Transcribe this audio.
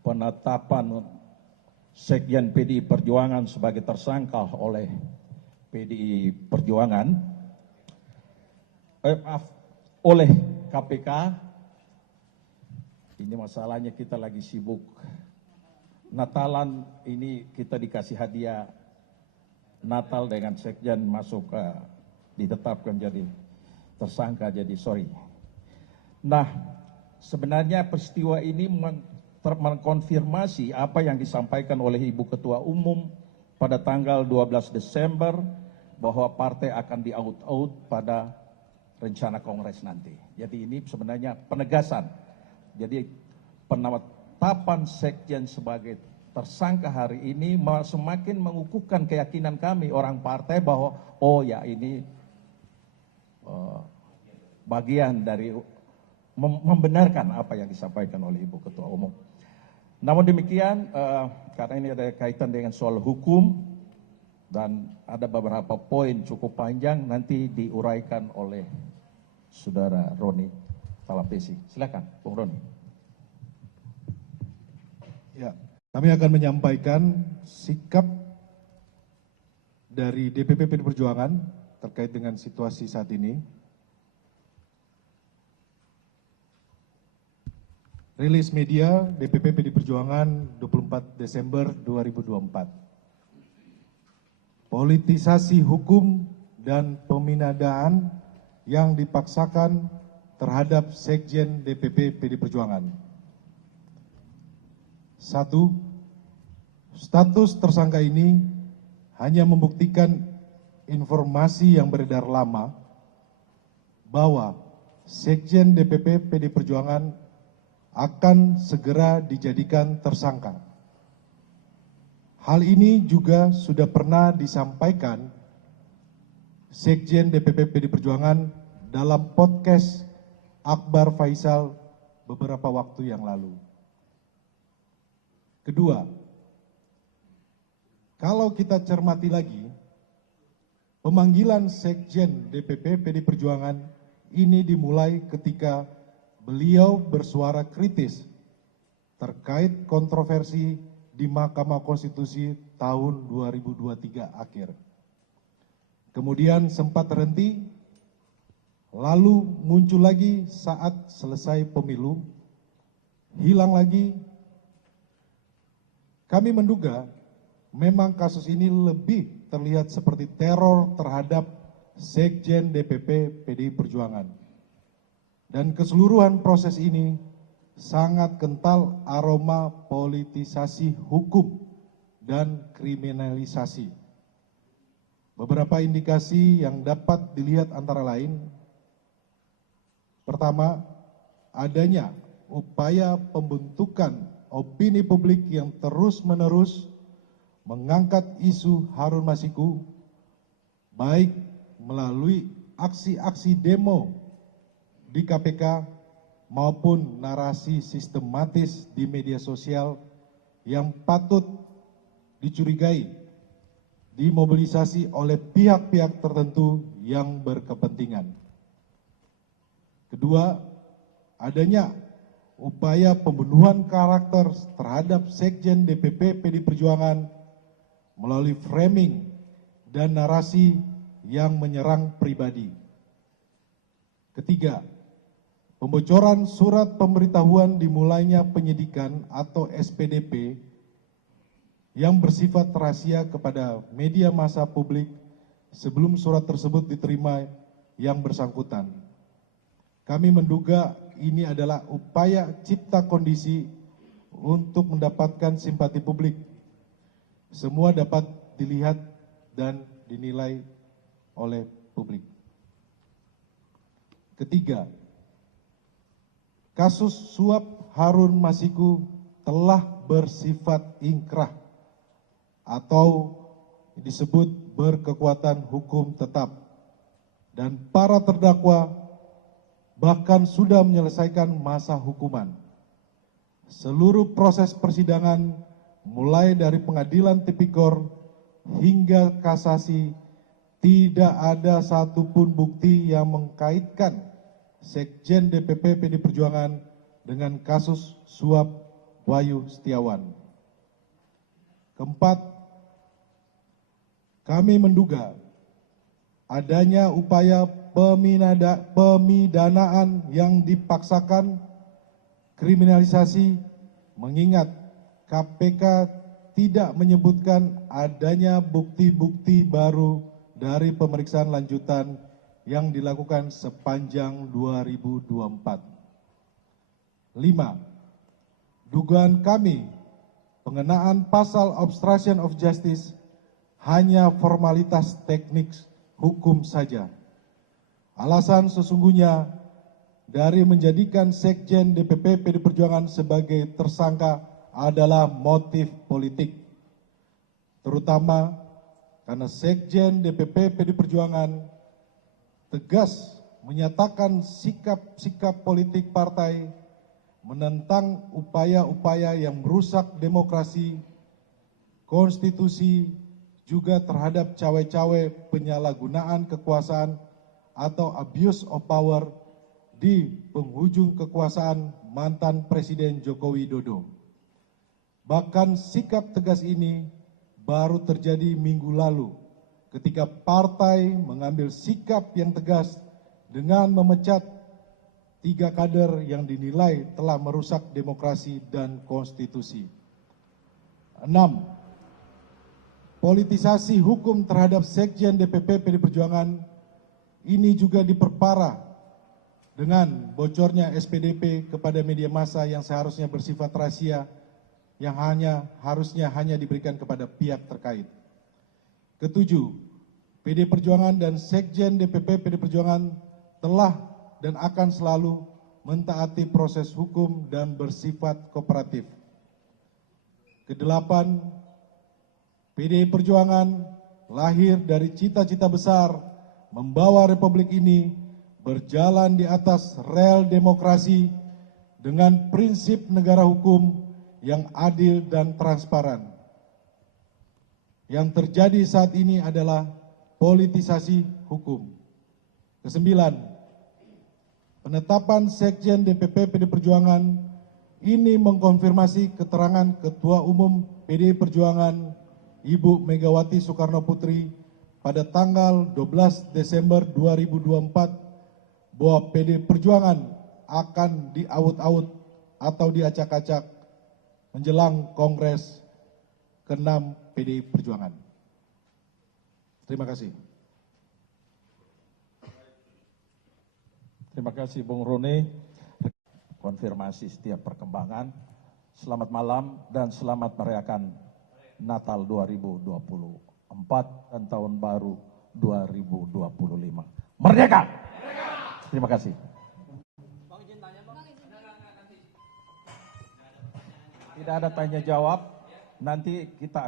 penetapan Sekjen PDI Perjuangan sebagai tersangka oleh PDI Perjuangan, oleh KPK. Ini masalahnya kita lagi sibuk Natalan, ini kita dikasih hadiah Natal dengan Sekjen masuk ditetapkan jadi tersangka, jadi sorry. Nah, sebenarnya peristiwa ini mengkonfirmasi apa yang disampaikan oleh Ibu Ketua Umum pada tanggal 12 Desember bahwa partai akan di-out pada rencana Kongres nanti. Jadi ini sebenarnya penegasan. Jadi penetapan Sekjen sebagai tersangka hari ini semakin mengukuhkan keyakinan kami orang partai bahwa oh ya ini bagian dari membenarkan apa yang disampaikan oleh Ibu Ketua Umum. Namun demikian, karena ini ada kaitan dengan soal hukum dan ada beberapa poin cukup panjang, nanti diuraikan oleh Saudara Roni Talapesi. Silakan, Bung Roni. Ya, kami akan menyampaikan sikap dari DPP PDI Perjuangan terkait dengan situasi saat ini. Rilis media DPP PDI Perjuangan 24 Desember 2024. Politisasi hukum dan peminadaan yang dipaksakan terhadap Sekjen DPP PDI Perjuangan. 1. Status tersangka ini hanya membuktikan informasi yang beredar lama bahwa Sekjen DPP PDI Perjuangan akan segera dijadikan tersangka. Hal ini juga sudah pernah disampaikan Sekjen DPP PDI Perjuangan dalam podcast Akbar Faisal beberapa waktu yang lalu. Kedua, kalau kita cermati lagi, pemanggilan Sekjen DPP PDI Perjuangan ini dimulai ketika beliau bersuara kritis terkait kontroversi di Mahkamah Konstitusi tahun 2023 akhir. Kemudian sempat terhenti, lalu muncul lagi saat selesai pemilu, hilang lagi. Kami menduga memang kasus ini lebih terlihat seperti teror terhadap Sekjen DPP PDI Perjuangan. Dan keseluruhan proses ini sangat kental aroma politisasi hukum dan kriminalisasi. Beberapa indikasi yang dapat dilihat antara lain, pertama, adanya upaya pembentukan opini publik yang terus-menerus mengangkat isu Harun Masiku, baik melalui aksi-aksi demo di KPK maupun narasi sistematis di media sosial yang patut dicurigai dimobilisasi oleh pihak-pihak tertentu yang berkepentingan. Kedua, adanya upaya pembunuhan karakter terhadap Sekjen DPP PDI Perjuangan melalui framing dan narasi yang menyerang pribadi. Ketiga, pembocoran surat pemberitahuan dimulainya penyidikan atau SPDP yang bersifat rahasia kepada media massa publik sebelum surat tersebut diterima yang bersangkutan. Kami menduga ini adalah upaya cipta kondisi untuk mendapatkan simpati publik. Semua dapat dilihat dan dinilai oleh publik. Ketiga, kasus suap Harun Masiku telah bersifat ingkrah atau disebut berkekuatan hukum tetap, dan para terdakwa bahkan sudah menyelesaikan masa hukuman. Seluruh proses persidangan mulai dari pengadilan tipikor hingga kasasi tidak ada satupun bukti yang mengkaitkan Sekjen DPP PDI Perjuangan dengan kasus suap Wahyu Setiawan. Keempat, kami menduga adanya upaya pemidanaan yang dipaksakan, kriminalisasi, mengingat KPK tidak menyebutkan adanya bukti-bukti baru dari pemeriksaan lanjutan yang dilakukan sepanjang 2024. 5. Dugaan kami pengenaan pasal obstruction of justice hanya formalitas teknik hukum saja. Alasan sesungguhnya dari menjadikan Sekjen DPP PD Perjuangan sebagai tersangka adalah motif politik, terutama karena Sekjen DPP PD Perjuangan tegas menyatakan sikap-sikap politik partai menentang upaya-upaya yang merusak demokrasi, konstitusi, juga terhadap cawe-cawe penyalahgunaan kekuasaan atau abuse of power di penghujung kekuasaan mantan Presiden Joko Widodo. Bahkan sikap tegas ini baru terjadi minggu lalu ketika partai mengambil sikap yang tegas dengan memecat 3 kader yang dinilai telah merusak demokrasi dan konstitusi. 6. Politisasi hukum terhadap Sekjen DPP PD Perjuangan ini juga diperparah dengan bocornya SPDP kepada media massa yang seharusnya bersifat rahasia, yang harusnya hanya diberikan kepada pihak terkait. 7. PD Perjuangan dan Sekjen DPP PD Perjuangan telah dan akan selalu mentaati proses hukum dan bersifat kooperatif. 8. PD Perjuangan lahir dari cita-cita besar membawa republik ini berjalan di atas rel demokrasi dengan prinsip negara hukum yang adil dan transparan. Yang terjadi saat ini adalah politisasi hukum. 9. Penetapan Sekjen DPP PD Perjuangan ini mengkonfirmasi keterangan Ketua Umum PD Perjuangan Ibu Megawati Soekarno Putri pada tanggal 12 Desember 2024 bahwa PD Perjuangan akan diaut-aut atau diacak-acak menjelang Kongres ke-6 PD Perjuangan. Terima kasih. Terima kasih Bung Roni. Konfirmasi setiap perkembangan. Selamat malam dan selamat merayakan Natal 2024 dan Tahun Baru 2025. Merdeka! Terima kasih. Tidak ada tanya jawab. Nanti kita